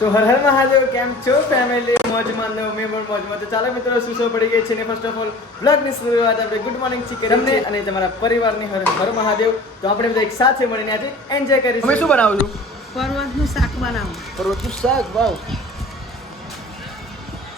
તો હર હર મહાદેવ, કેમ છો ફેમિલી? મોજમાં ને અમે પણ મોજમાં. તો ચાલો મિત્રો, સુસો પડી ગઈ છે ને ફર્સ્ટ ઓફ ઓલ બ્લોગની શરૂઆત આપણે ગુડ મોર્નિંગ થી કરી તમને અને તમારા પરિવારની હર હર મહાદેવ. તો આપણે બધા એક સાથે મળીને આજે એન્જોય કરીશું. તમે શું બનાવો છો? પરવળનું શાક બનાવું. પરોઠું શાક, વાવ.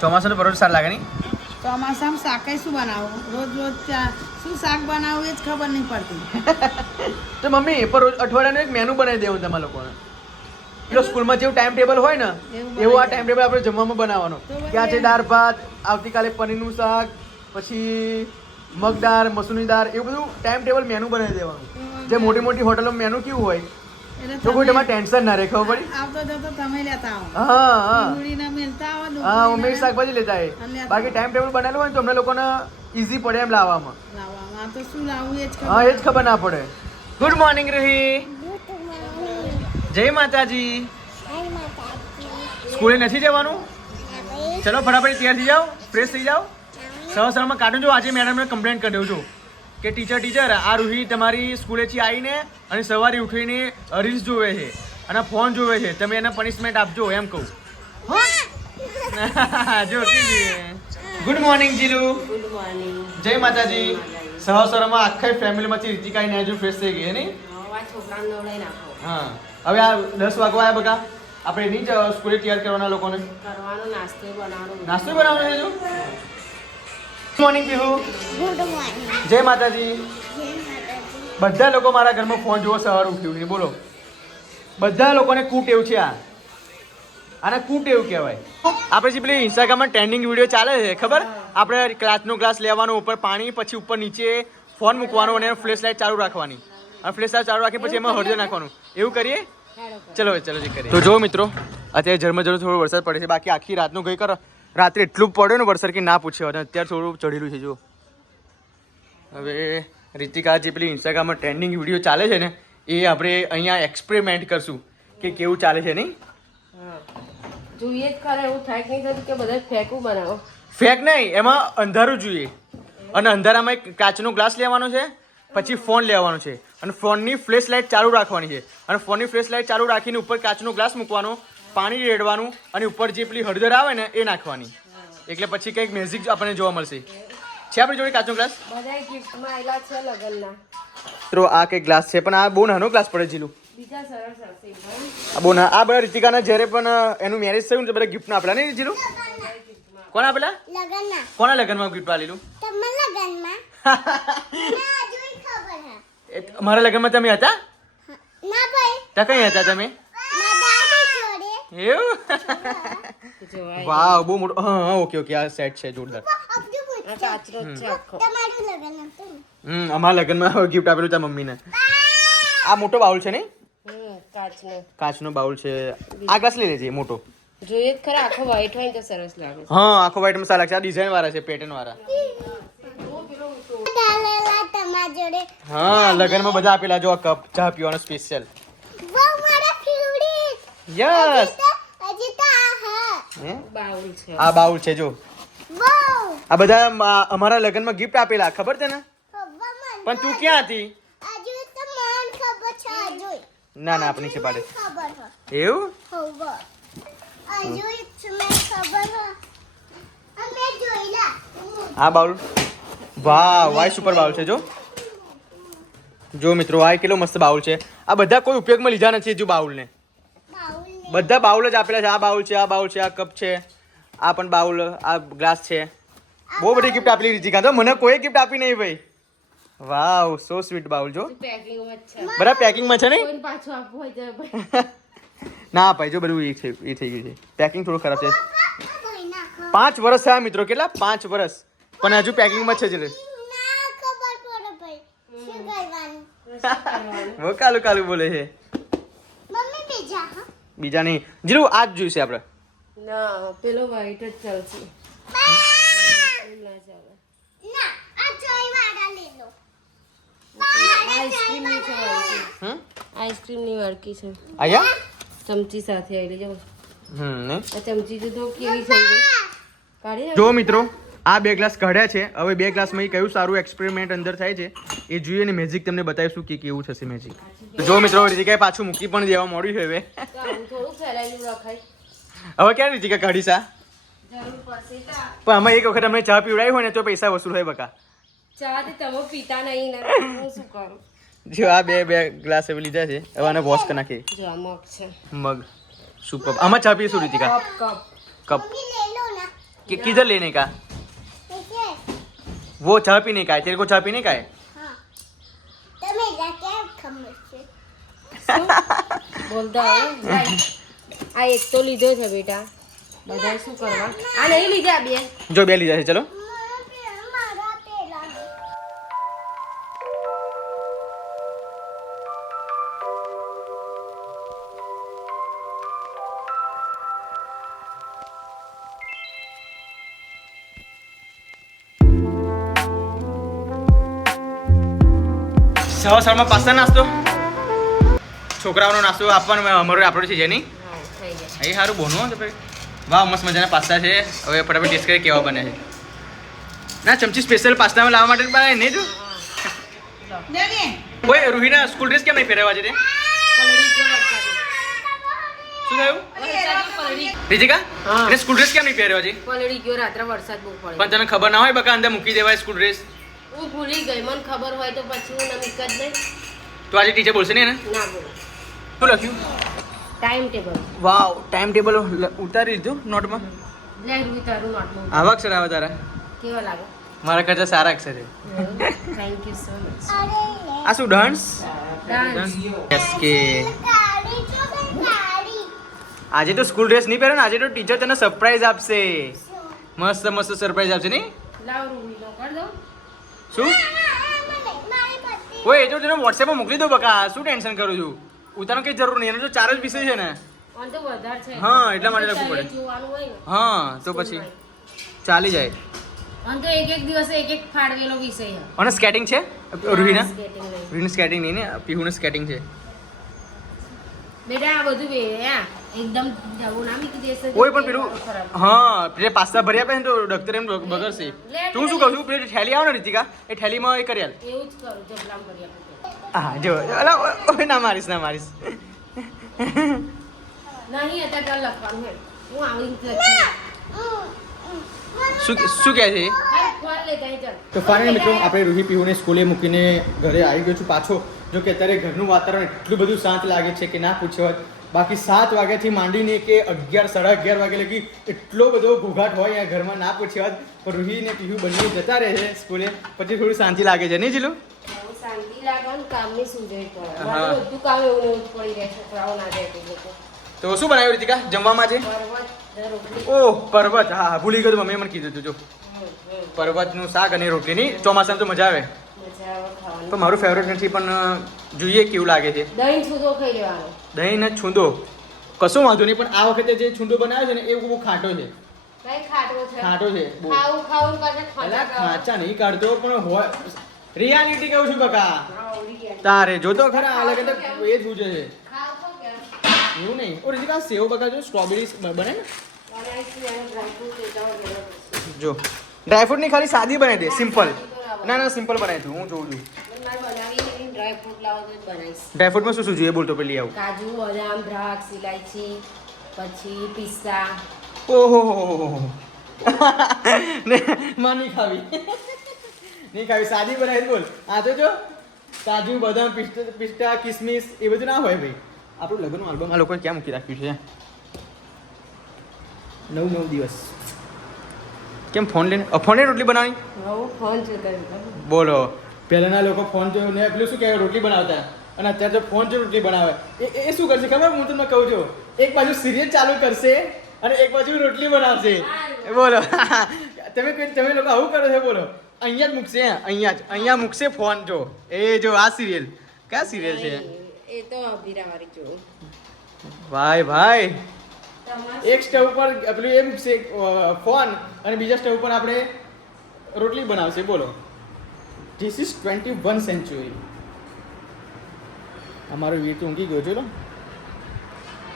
ચોમાસાનું પરોઠું સારું લાગે નહીં? ચોમાસામાં શાકે શું બનાવું? રોજ રોજ શું શાક બનાવું એ જ ખબર નહીં પડતી. તો મમ્મી પરોઠ અઠવાડિયાનું એક મેનુ બનાવી દેવું તમારા લોકોને. પેલો સ્કૂલમાં જેવું ટાઈમ ટેબલ હોય ને એવું આ ટાઈમ ટેબલ આપણે જમવામાં બનાવવાનો. કે આજે દાળ ભાત, આવતીકાલે પનીરનું શાક, પછી મગ દાળ, મસૂરની દાળ, એવું બધું ટાઈમ ટેબલ મેનુ બનાવી દેવાનું. જે મોટી મોટી હોટલોમાં મેનુ કેવું હોય તો કોઈ તમારે ટેન્શન ના રહે. ખબર પડી? આવતો જતો તમે લેતા આવો. હા હા ડુંગળીના મેલતા આવો. હા, મમ્મી શાકભાજી લેતા આવે. બાકી ટાઈમ ટેબલ બનાવેલું હોય ને તો અમને લોકોને ઈઝી પડે એમ લાવવામાં. લાવવામાં તો શું લાવવું એ જ હા, ખબર. એ જ ખબર ના પડે. Good morning Ruhi. જય માતાજી. સ્કૂલે નથી જવાનું? ચલો ફટાફટ તૈયાર થઈ જાઓ, ફ્રેશ થઈ જાઓ. સવારમાં કાઢું છું. આજે મેડમને કમ્પ્લેન કરી દઉં છું કે ટીચર આ રૂહી તમારી સ્કૂલેથી આવીને અને સવારે ઉઠીને રીલ્સ જોવે છે અને ફોન જોવે છે, તમે એને પનિશમેન્ટ આપજો એમ કહું. જો good morning Jilu. Good morning. જય માતાજી. સવારમાં આખા ફેમિલીમાંથી રીતિકા આવીને આજુ ફ્રેશ થઈ ગઈ નહીં? છોકરાને નવડાવી નાખો. હા, હવે આ 10 વાગવા આવ્યા બકા. આપણે નહીં જ સ્કૂલે તૈયાર કરવાના લોકોને. કરવાનો નાસ્તો બનાવવાનો. નાસ્તો બનાવવાનો છે જો. Good morning Pihu. Good morning. જય માતાજી. બધા લોકો મારા ઘરમાં ફોન જોવો સવારે ઉઠ્યું નહીં. બોલો, બધા લોકોને કુટેવ છે આ. આને કુટેવ કહેવાય. આપણે જે પેલી ઇન્સ્ટાગ્રામમાં ટ્રેન્ડિંગ વિડીયો ચાલે છે ખબર? આપણે ક્લાસનો ગ્લાસ લેવાનો, ઉપર પાણી, પછી ઉપર નીચે ફોન મૂકવાનો અને ફ્લેશ લાઇટ ચાલુ રાખવાની. અને ફ્લેશ લાઇટ ચાલુ રાખી પછી એમાં હળદર નાખવાનું. એવું કરીએ? ચલો જે કરીએ. તો જો મિત્રો, અત્યારે ઝરમર થોડો વરસાદ પડે છે. બાકી આખી રાતનું ગઈ કરો રાત્રે એટલું પડ્યો ને વરસાદ કે ના પૂછ્યો. અને અત્યારે થોડું ચઢેલું છે જો. હવે રીતિકા જે પેલી ઇન્સ્ટાગ્રામમાં ટ્રેન્ડિંગ વિડીયો ચાલે છે ને એ આપણે અહીંયા એક્સપેરિમેન્ટ કરશું કે કેવું ચાલે છે નહીં? જોઈએ જ ખરે એવું થાય કે નહીં થતું કે બધા ફેંકું બનાવો. ફેક નહીં, એમાં અંધારું જોઈએ. અને અંધારામાં એક કાચનો ગ્લાસ લેવાનો છે, પછી ફોન લેવાનો છે અને ફોનની ફ્લેશ લાઇટ ચાલુ રાખવાની છે. અને ફોનની ફ્લેશ લાઇટ ચાલુ રાખીને ઉપર કાચનો ગ્લાસ મૂકવાનો, પાણી રેડવાનું અને ઉપર જે પેલી હળદર આવે ને એ નાખવાની. એટલે પછી કંઈક મેજિક આપણને જોવા મળશે. છે આપણી જોડે કાચનો ગ્લાસ? બધા ગિફ્ટમાં આવેલા છે લગનના. તો આ કંઈક ગ્લાસ છે પણ આ બહુ નાનો ગ્લાસ પડે જીલું. બીજા સરસ હશે ભાઈ. આ બહુ ના. આ બધા રીતિકાના જ્યારે પણ એનું મેરેજ થયું ને તો બધા ગિફ્ટ આપેલા નહીં જીલું? કોણ આપેલા? લગનમાં. કોના લગ્નમાં ગિફ્ટ આપેલું? તમારા લગનમાં. ના, હજુ ખબર હે. મારા લગ્નમાં તમે હતા? ના ભાઈ. ત્યાં કઈ હતા તમે? મારા દાદી જોડે. એવું? વાવ, બહુ મોટો. હા ઓકે આ સેટ છે જોરદાર. અબજુ પૂછ. આ કાચનો જ છે આખો. તમારું લગન હતું. અમારા લગ્નમાં ગિફ્ટ આપેલું તારા મમ્મીને. આ મોટો બાઉલ છે નહીં? કાચનો. કાચનો બાઉલ છે. આ ગ્લાસ લઈ લેજે મોટો. જોઈએ જ ખરા આખો વ્હાઈટ હોય ને તો સરસ લાગે. હા, આખો વ્હાઈટ મસાલા લાગે છે. આ ડિઝાઇન વાળા છે, પેટર્ન વાળા. ડાલેલા તમારા જોડે. હા, લગ્નમાં બધા આપેલા. જો આ કપ ચા પીવાનો સ્પેશિયલ. વાહ, મારા ફેવરિટ. યસ. હજી તો આ હા. હે? બાઉલ છે. આ બાઉલ છે જો. વાવ. આ બધા અમારા લગ્નમાં ગિફ્ટ આપેલા, ખબર છે ને? ખબર મને. પણ તું ક્યાં હતી? હજુ તો મને ખબર છે હજુ. ના આપની છે પાડે. ખબર છે. એવું? ખબર. હજુ મને ખબર છે. અમે જોઈલા. આ બાઉલ. વાહ, વાય સુપર બાઉલ છે જો. જો મિત્રો, આ કેટલો મસ્ત બાઉલ છે. આ બધા કોઈ ઉપયોગમાં લીધા નથી જો બાઉલને. બાઉલને. બધા બાઉલ જ આપેલા છે. આ બાઉલ છે, આ બાઉલ છે, આ કપ છે, આ પણ બાઉલ, આ ગ્લાસ છે. બહુ બધી ગિફ્ટ આપેલી રીતિકા. તો મને કોઈ ગિફ્ટ આપી નહીં ભાઈ. વાવ, સો સ્વીટ બાઉલ જો. પેકિંગમાં જ છે. બધા પેકિંગમાં છે નહીં? કોઈને પાછું આપવું હોય તો ભાઈ. ના ભાઈ, જો બધું એ થઈ ગયું છે. પેકિંગ થોડું ખરાબ છે. ભાઈ નાખો. 5 વર્ષ થયા મિત્રો. કેટલા? 5 વર્ષ. પણ હજુ પેકિંગમાં છે જ. ના ખબર પડે ભાઈ. શું કરવાનું? બહુ કાલું બોલે છે. મમ્મી બીજા હા. બીજા નહીં જીરું, આ જ જોઈશે આપણે. ના પેલો વ્હાઈટ જ ચાલશે. ના ચાલે. ના આ જોઈ વાળા લઈ લો. આઈસ્ક્રીમ ની છે વાળકી. હમ આઈસ્ક્રીમ ની વાળકી છે. આયા ચમચી સાથે આવી જાવ. ને આ ચમચી તો કેવી થઈ ગઈ. કાઢી જો મિત્રો, આ 2 ગ્લાસ કાઢ્યા છે. હવે 2 ગ્લાસમાં કયું સારું એક્સપેરિમેન્ટ અંદર થાય છે એ જોઈએ ને મેજિક તમને બતાવીશું કે કેવું થશે મેજિક. જો મિત્રો, રીતિકાએ પાછું મૂકી પણ દેવા મોડ્યું છે હવે. તો આવું થોડું ફેલાયેલું રખાય. હવે ક્યારે રીતિકા કાઢીશ આ જરૂર પડશે તો પણ આમાં એક વખત અમને ચા પીવડાવી હોય ને તો પૈસા વસૂલ હોય બકા ચા થી તમે પીતા નહીં ને હું શું કરું જો આ બે ગ્લાસ હવે લીધા છે હવે આને વોશ કરી નાખીએ જો આ મગ છે મગ સુપર આમાં ચા પીશું રીતિકા કપ कप मम्मी ले लो ना किधर लेने का देखिए वो चाय पीने का है तेरे को चाय पीने का है हाँ તમે જાકે ખમર છે બોલતા હોય ભાઈ આ એક તો લીધો છે બેટા બધા શું કરવા આ નહીં લીધા બે जो બે લીધા છે ચલો મારા પેલા સવારમાં પાસ્તા નાસ્તો છોકરાઓનો નાસ્તો આપવાનો અમારો આપણો છે જેની હા થઈ ગયા અહીં સારું બોનું તો ભાઈ વાહ મસ્ત મજાના પાસ્તા છે હવે ફટાફટ ટેસ્ટ કરી કેવા બને છે ના ચમચી સ્પેશિયલ પાસ્તામાં લાવવા માટે બનાવી નહીં જો દેને ઓય રૂહીના સ્કૂલ ડ્રેસ કેમ નહીં પહેરાવા છે તે પલળી ગયો વરસાદ શું થયું વરસાદ પલળી રીતિકા હા. એને સ્કૂલ ડ્રેસ કેમ નહીં પહેર્યો છે પલળી ગયો રાત્રે વરસાદ બહુ પડે પણ તને ખબર ના હોય બકા અંદર મૂકી દેવાય સ્કૂલ ડ્રેસ હું ભૂલી ગઈ મને ખબર હોય તો પછી હું નમીક જ નહીં તો આજે ટીચર બોલશે ને એને ના બોલું શું લખ્યું ટાઈમ ટેબલ વાવ ટાઈમ ટેબલ ઉતારી દીધું નોટમાં લે રૂઈ તારું નોટમાં આવા અક્ષર આવે તારા કેવા લાગે મારા કરતા સારા અક્ષર છે થેન્ક યુ સો મચ અરે આ શું ડાન્સ ડાન્સ યસ કે ગાડી તો ગાડી આજે તો સ્કૂલ ડ્રેસ નહીં પહેરે ને આજે તો ટીચર તને સરપ્રાઈઝ આપશે મસ્ત મસ્ત સરપ્રાઈઝ આપશે નહીં લાવ રૂઈ નો કર દો શું મારી પત્તી ઓય એ તો તને વોટ્સએપમાં મોકલી દો બકા શું ટેન્શન કરું છું ઉતારનું કંઈ જરૂર નહીં એનો તો 4 જ વિષય છે ને આમ તો વધારે છે હા, એટલા માટે લખવું પડે. જોવાનું હોય ને હા તો પછી ચાલી જાય આમ તો એક દિવસે એક ફાડવેલો વિષય છે અને સ્કેટિંગ છે રૂહીના Skating નહીં. રૂહીનું સ્કેટિંગ નહીં ને પીહુનું સ્કેટિંગ છે બેટા આ બધું બે હા એકદમ જવું ના મીકી દેશે ઓય પણ પેલું હા પેલે પાસ્તા ભરી આપે ને તો ડોક્ટર એમ બગડશે તું શું કહું છું પેલી ઠેલી આવે ને રીતિકા એ ઠેલીમાં એ કરી આલ એવું જ કરું જબલામ કરી આપું હા જો અલા ઓય ના મારીશ નહીં અત્યારે ચાલ લખવાનું હે હું આવી રીતે લખવાનું શું શું કહે છે હા ફોન લેતા અહીં ચાલ તો ફાઇનલી મિત્રો આપણે રૂહી પીહુને સ્કૂલે મૂકીને ઘરે આવી ગયો છું પાછો જો કે અત્યારે ઘરનું વાતાવરણ એટલું બધું શાંત લાગે છે કે ના પૂછ્યો હોત બાકી 7 વાગ્યાથી માંડીને કે 11 11:30 વાગે લગી એટલો બધો ઘોઘાટ હોય અહીંયા ઘરમાં ના પૂછ્યો હોત પણ રૂહી ને પીહુ બંને જતા રહે છે સ્કૂલે પછી થોડી શાંતિ લાગે છે નહીં જીલું બહુ શાંતિ લાગવાનું કામની સૂઝે પડે હા. મારું બધું કામ એવું ને એવું જ પડી રહે છોકરાઓ ના જાય તે લોકો તો શું બનાવ્યું રીતિકા જમવામાં છે પર્વત ને રોટલી ઓહ પર્વત હા હા ભૂલી ગયો મમ્મીએ મને કીધું હતું જો હમ. પર્વતનું શાક અને રોટલીની ચોમાસામાં તો મજા આવે મજા આવે ખાવાની પણ મારું ફેવરેટ નથી પણ જોઈએ કેવું લાગે છે દહીં છૂદો ખાઈ લેવાનો દહીં ને છૂંદો કશો વાંધો નહીં પણ આ વખતે જે છૂંદો બનાવ્યો છે ને એ બહુ ખાટો છે કઈ ખાટો છે ખાટો છે બહુ ખાવું ખાવું પાછા અલા ખાટા ખાચા નહીં કાઢતો પણ હોય રિયાલિટી કહું છું બકા હા ઉડી ગયા તારે જો તો ખરા આ લાગે તો એ જ પૂછે છે ખાવ તો કે એવું નહીં ઓ રીતિકા સેવ બકા જો સ્ટ્રોબેરી બને ને બનાવીશું એનો ડ્રાયફ્રૂટ લેતા હોય જો ડ્રાયફ્રૂટ ની ખાલી સાદી બનાવી દે સિમ્પલ ના ના સિમ્પલ બનાવી દઉં હું જોઉં છું મારે બનાવી ડ્રાયફ્રૂટ લાવો તો જ બનાવીશ ડ્રાયફ્રૂટમાં શું શું જોઈએ બોલતો પેલી આવું કાજુ બદામ દ્રાક્ષ ઇલાયચી પછી પિસ્તા ઓહો માં નહીં ખાવી નહીં ખાવી સાદી બનાવી બોલ આ તો જો કાજુ બદામ પિસ્તા કિસમિસ એ બધું ના હોય ભાઈ આપણું લગ્નનું આલ્બમ આ લોકોએ ક્યાં મૂકી રાખ્યું છે 9 દિવસ કેમ ફોન લઈને ફોને રોટલી બનાવી હું ફોન જોતા હતા બોલો પહેલાના લોકો ફોન જોઈને પેલું શું કહેવાય રોટલી બનાવતા અને અત્યારે તો ફોન જો રોટલી બનાવે એ શું કરશે ખબર હું તમને કહું છું એક બાજુ સિરિયલ ચાલુ કરશે અને એક બાજુ રોટલી બનાવશે બોલો તમે લોકો આવું કરો છો બોલો અહીંયા જ મૂકશે અહીંયા મૂકશે ફોન જો એ જો આ સિરિયલ કયા સિરિયલ છે એ તો અભિરાવાળી જોઉં ભાઈ તમારે એક સ્ટવ પર પેલું એ મૂકશે ફોન અને બીજા સ્ટવ પર આપણે રોટલી બનાવશે બોલો ધીસ ઇઝ 21 સેન્ચુરી અમારો વીર તો ઊંઘી ગયો છે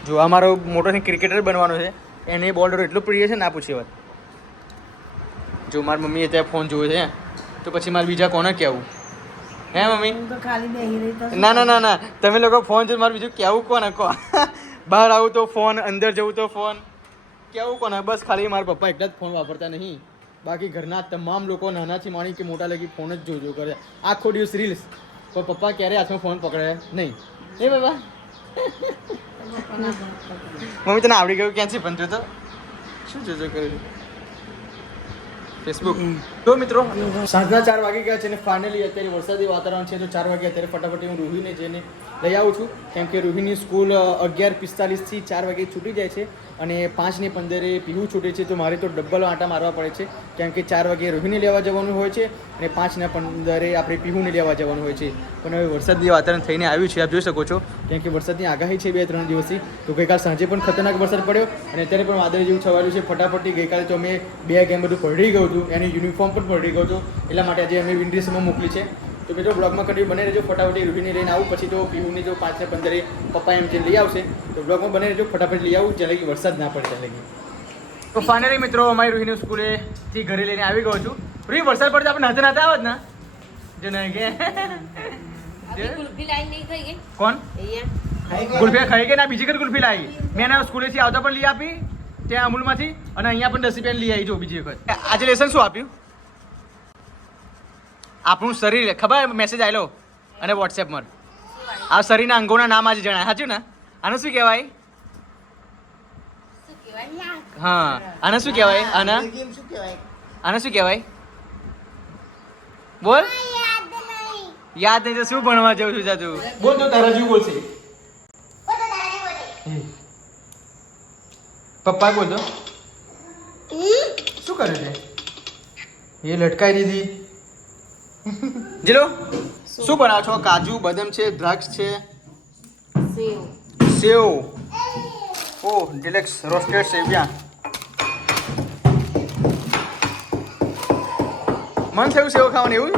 જો અમારો મોટો ક્રિકેટર બનવાનો છે એને બોલર એટલો પ્રિય છે ના પૂછે વાત જો મારી મમ્મીએ ત્યાં ફોન જોયો છે તો પછી મારે બીજા કોને કહેવું હે મમ્મી હું તો ખાલી બેહી રહી તો ના તમે લોકો ફોન જો મારે બીજું કહેવું કોને કહો બહાર આવું તો ફોન અંદર જવું તો ફોન કેવું કોને બસ ખાલી મારા પપ્પા એકલા જ ફોન વાપરતા નહીં, બાકી ઘરના તમામ લોકો નાનાથી માણી કે મોટા લગી ફોન જ જોજો કરે, આખો દિવસ રીલ્સ. પણ પપ્પા ક્યારે હાથમાં ફોન પકડે નહીં. એ બાબા મમ્મી તને આવડી ગયું ક્યાંથી પણ જોતો શું જોજો કર્યું ફેસબુક. તો મિત્રો સાંજના 4 વાગી ગયા છે અને ફાઇનલી અત્યારે વરસાદી વાતાવરણ છે તો 4 વાગે અત્યારે ફટાફટ હું રૂહીને જઈને લઈ આવું છું, કેમ કે રૂહીની સ્કૂલ 11:45 4 વાગે છૂટી જાય છે અને 5:15 પીહુ છૂટે છે. તો મારે તો ડબલ આંટા મારવા પડે છે, કેમ કે 4 વાગે રૂહીને લેવા જવાનું હોય છે અને 5:15 આપણે પીહુને લેવા જવાનું હોય છે. પણ હવે વરસાદી વાતાવરણ થઈને આવ્યું છે, આપ જોઈ શકો છો, કેમ કે વરસાદની આગાહી છે 2-3 દિવસથી. તો ગઈકાલ સાંજે પણ ખતરનાક વરસાદ પડ્યો અને અત્યારે પણ વાદળ જેવું છવાયેલું છે ફટાફટથી. ગઈકાલે તો અમે બેગ એમ બધું પલળી ગયું હતું, એની યુનિફોર્મ પણ પલળી ગયો હતો, એટલા માટે આજે અમે વિન્ડ્રીસમાં મોકલી છે. તો મિત્રો બ્લોગમાં કન્ટિન્યુ બને રહેજો. ફટાફટ રૂહીને લઈને આવું, પછી તો પીહુને જો 5:15 પપ્પા એમ જે લઈ આવશે તો બ્લોગમાં બને રહેજો. ફટાફટ લઈ આવું જ્યાં લગી વરસાદ ના પડે ત્યાં લગી. તો ફાઇનલી મિત્રો અમારી રૂહીને સ્કૂલેથી ઘરે લઈને આવી ગયો છું. રૂહી વરસાદ પડતા આપણે નહાતા નહાતા આવત ને જો નહીં કે કુલ્ફી લાઈન નહીં થઈ ગઈ કોણ અહીંયા ગુલ્ફી ખાઈ ગઈ ના બીજી કઈ ગુલ્ફી લાવી મેં એના સ્કૂલેથી આવતા પણ લઈ આપી ત્યાં અમૂલમાંથી અને અહીંયા પણ 10 રૂપિયાની લઈ આવી જો બીજી વખત. આજે લેસન શું આપ્યું? આપણું શરીર ખબર મેસેજ આવેલો અને વોટ્સએપમાં આ શરીરના અંગોના નામ આજે જણાય. સાચું ને? આનું શું કહેવાય? હા આને શું કહેવાય? આના શું કહેવાય? બોલ. યાદ નહીં તો શું ભણવા જવું છું તું? બોલ તો તારા જેવું બોલશે. પપ્પા બોલ તો શું કરે છે? એ લટકાઈ દીધી. જીલો શું બનાવો છો? કાજુ બદામ છે, દ્રાક્ષ છે, સેવ સેવ. ઓ ડિલેક્સ રોસ્ટેડ સેવિયા. મન થયું સેવ ખાવાનું એવું?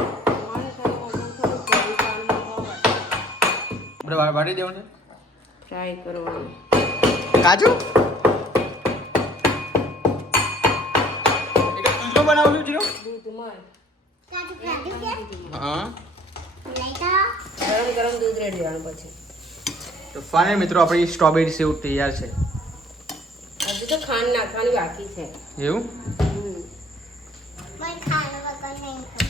આપણે વાટી દેવું છે. ટ્રાય કરવાનું. કાજુ દૂધમાં બનાવું છું જીરો. દૂધમાં હા ગરમ ગરમ દૂધ રેડી દેવાનું પછી. તો ફાઇનલ મિત્રો આપણી સ્ટ્રોબેરી સેવ તૈયાર છે. હજુ તો ખાંડ નાખવાની બાકી છે. એવું? मैं खाने वगैरह नहीं खाती।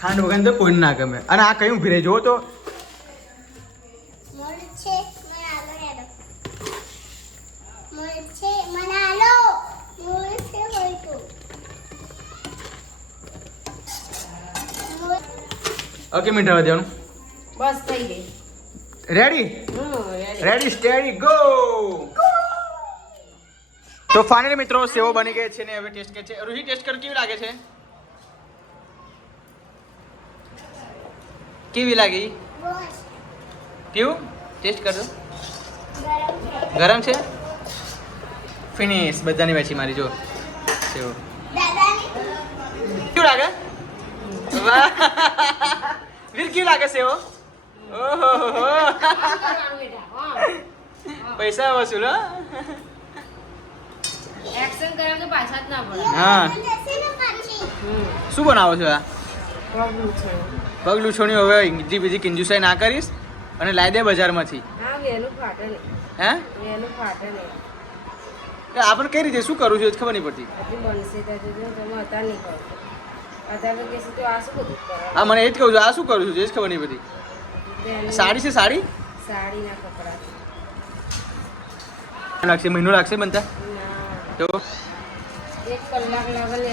ખાંડ વગર તો કોઈ ના ગમે. અને આ કયું ભીરે જો તો मुझे मना लो मुझे मना लो मुझे वही तो ઓકે મિનિટ હવે દેવાનું. બસ થઈ ગઈ. Ready ready. Ready steady go. તો ફાઇનલી મિત્રો સેવો બની ગઈ છે ને હવે ટેસ્ટ કે છે. રૂહી ટેસ્ટ કર કેવી લાગે છે? કેવી લાગી? बस કેવું ટેસ્ટ કરજો. गरम है ગરમ છે? ફિનિશ બધાની વેચી મારી જો સેવો. दादा ने કેવું લાગે? વાહ વીર કેવું લાગે સેવો? ઓહો કરવાનું બેટા. હા. પૈસા વસૂલ હો. એક્શન કરે તો પાછા જ ના પડે. હા जैसे ना पाची શું બનાવો છો આ? પ્રોબ્લેમ છે. પગ લૂછોણી હવે ઇંગજી બીજી કિંજુસાઈ ના કરીશ અને લાવી દે બજારમાંથી. હા વેલું ફાટે નહીં. હે વેલું ફાટે નહીં. આપણે કઈ રીતે શું કરું છું એ જ ખબર નહીં પડતી. હજી બનશે તો જો તમે અત્યારે નહીં કરો. અત્યારે તો કહેશે તો આ શું બધું કરો. હા મને એ જ કહું છું આ શું કરું છું એ જ ખબર નહીં પડતી. સાડી છે સાડી સાડીના કપડા. લાગશે મહિનો લાગશે બનતા ના તો 1 કલાક લાગે ને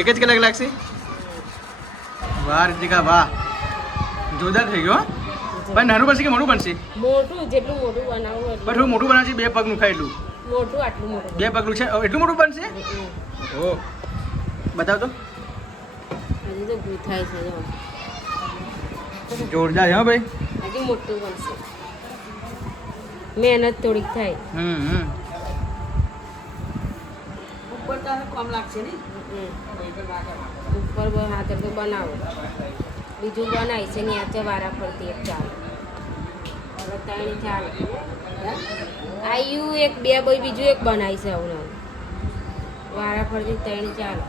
એક જ કલાક લાગશે. વાહ રીતિકા વાહ જોરદાર થઈ ગયો હો. પણ નાનું બનશે કે મોટું બનશે? મોટું જેટલું મોટું બનાવવું પણ એટલું થોડું મોટું બનાવશે 2 પગનું ખાય એટલું. મોટું આટલું મોટું. 2 પગનું છે એટલું મોટું બનશે? ઓ બતાવ તો. હજી તો ભૂ થાય છે જો. જોરદાર છે હો ભાઈ. હજી મોટું બનશે. મહેનત થોડીક થાય. ઉપર તારે કોમ લાગશે ને ઉપર હાથર તો બનાવો. બીજું બનાવી છે ને આ વારા ફરતી એક ચાલે. હવે 3 ચાલે. આયુ એક 2 બીજું એક બનાવી છે હવે વારા ફરતી 3 ચાલે.